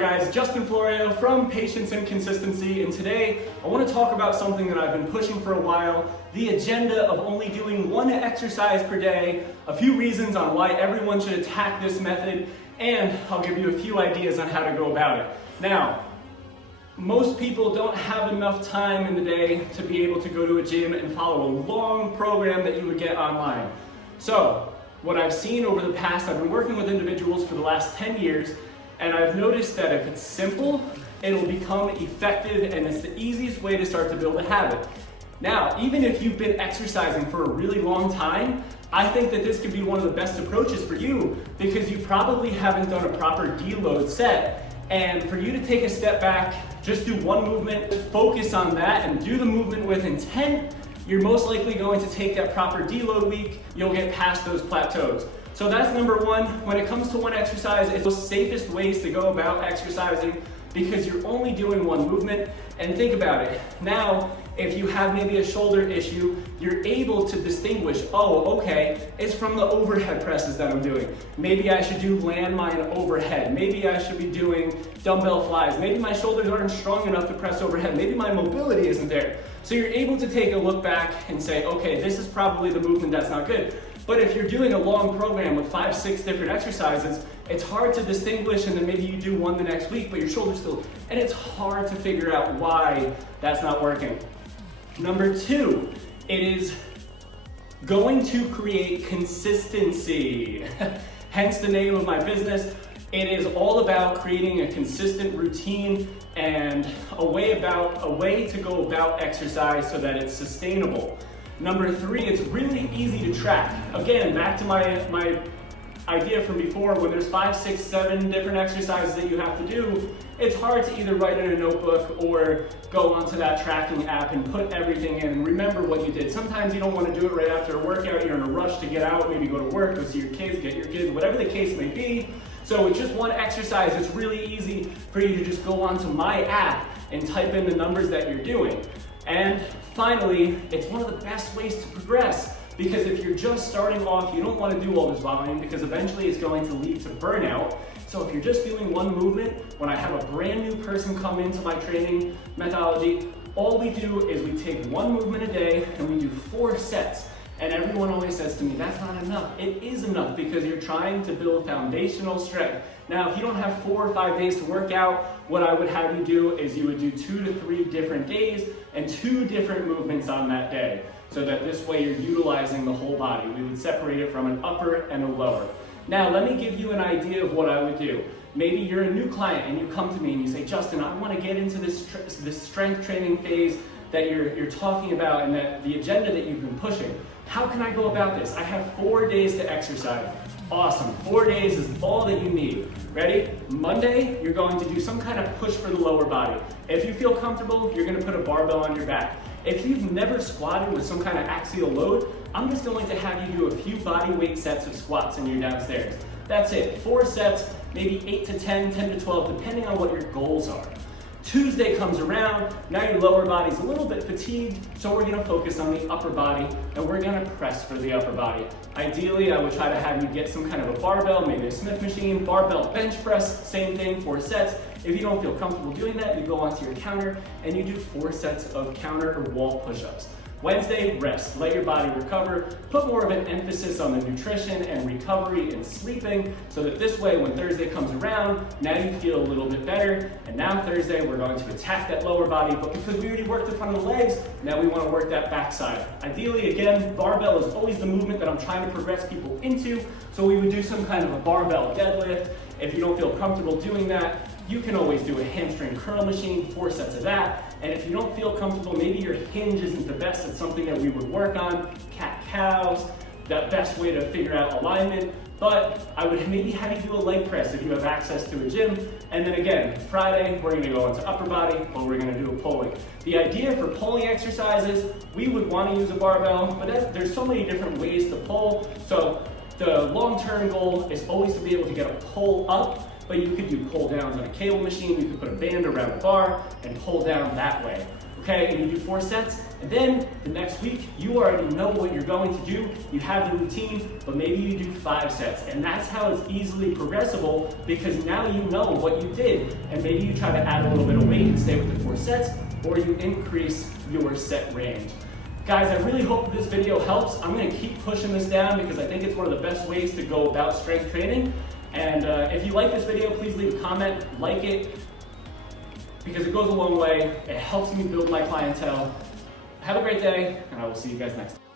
guys, Justin Florio from Patience and Consistency, and today I want to talk about something that I've been pushing for a while, the agenda of only doing one exercise per day, a few reasons on why everyone should attack this method, and I'll give you a few ideas on how to go about it. Now, most people don't have enough time in the day to be able to go to a gym and follow a long program that you would get online. So, what I've seen over the past, I've been working with individuals for the last 10 years, and I've noticed that if it's simple, it'll become effective, and it's the easiest way to start to build a habit. Now, even if you've been exercising for a really long time, I think that this could be one of the best approaches for you because you probably haven't done a proper deload set, and for you to take a step back, just do one movement, focus on that, and do the movement with intent, you're most likely going to take that proper deload week, you'll get past those plateaus. So that's number one. When it comes to one exercise, it's the safest ways to go about exercising because you're only doing one movement. And think about it. Now, if you have maybe a shoulder issue, you're able to distinguish, oh, okay, it's from the overhead presses that I'm doing. Maybe I should do landmine overhead. Maybe I should be doing dumbbell flies. Maybe my shoulders aren't strong enough to press overhead. Maybe my mobility isn't there. So you're able to take a look back and say, okay, this is probably the movement that's not good. But if you're doing a long program with 5, 6 different exercises, it's hard to distinguish, and then maybe you do one the next week, but your shoulder's still, and it's hard to figure out why that's not working. Number two, it is going to create consistency. Hence the name of my business. It is all about creating a consistent routine and a way to go about exercise so that it's sustainable. Number three, it's really easy to track. Again, back to my idea from before, when there's 5, 6, 7 different exercises that you have to do, it's hard to either write in a notebook or go onto that tracking app and put everything in and remember what you did. Sometimes you don't want to do it right after a workout, you're in a rush to get out, maybe go to work, go see your kids, get your kids, whatever the case may be. So with just one exercise, it's really easy for you to just go onto my app and type in the numbers that you're doing. And finally, it's one of the best ways to progress because if you're just starting off, you don't want to do all this volume because eventually it's going to lead to burnout. So if you're just doing one movement, when I have a brand new person come into my training methodology, all we do is we take one movement a day and we do 4 sets. And everyone always says to me, that's not enough. It is enough because you're trying to build foundational strength. Now, if you don't have 4 or 5 days to work out, what I would have you do is you would do 2 to 3 different days and 2 different movements on that day. So that this way you're utilizing the whole body. We would separate it from an upper and a lower. Now, let me give you an idea of what I would do. Maybe you're a new client and you come to me and you say, Justin, I want to get into this strength training phase that you're talking about and that the agenda that you've been pushing. How can I go about this? I have 4 days to exercise. Awesome, 4 days is all that you need. Ready? Monday, you're going to do some kind of push for the lower body. If you feel comfortable, you're gonna put a barbell on your back. If you've never squatted with some kind of axial load, I'm just going to have you do a few body weight sets of squats and you're downstairs. That's it, 4 sets, maybe 8 to 10, 10 to 12, depending on what your goals are. Tuesday comes around, now your lower body's a little bit fatigued, so we're gonna focus on the upper body and we're gonna press for the upper body. Ideally, I would try to have you get some kind of a barbell, maybe a Smith machine, barbell bench press, same thing, 4 sets. If you don't feel comfortable doing that, you go onto your counter and you do 4 sets of counter or wall push-ups. Wednesday, rest. Let your body recover. Put more of an emphasis on the nutrition and recovery and sleeping so that this way when Thursday comes around, now you feel a little bit better. And now Thursday, we're going to attack that lower body, but because we already worked the front of the legs, now we want to work that backside. Ideally, again, barbell is always the movement that I'm trying to progress people into. So we would do some kind of a barbell deadlift. If you don't feel comfortable doing that, you can always do a hamstring curl machine, 4 sets of that. And if you don't feel comfortable, maybe your hinge isn't the best, it's something that we would work on, cat-cows, the best way to figure out alignment. But I would maybe have you do a leg press if you have access to a gym. And then again, Friday, we're gonna go into upper body or we're gonna do a pulling. The idea for pulling exercises, we would wanna use a barbell, but there's so many different ways to pull. So the long-term goal is always to be able to get a pull up, but you could do pull downs on a cable machine, you could put a band around the bar and pull down that way. okay? And you do 4 sets, and then the next week, you already know what you're going to do. You have the routine, but maybe you do 5 sets. And that's how it's easily progressible, because now you know what you did. And maybe you try to add a little bit of weight and stay with the 4 sets, or you increase your set range. Guys, I really hope this video helps. I'm gonna keep pushing this down because I think it's one of the best ways to go about strength training. And if you like this video, please leave a comment, like it, because it goes a long way. It helps me build my clientele. Have a great day, and I will see you guys next time.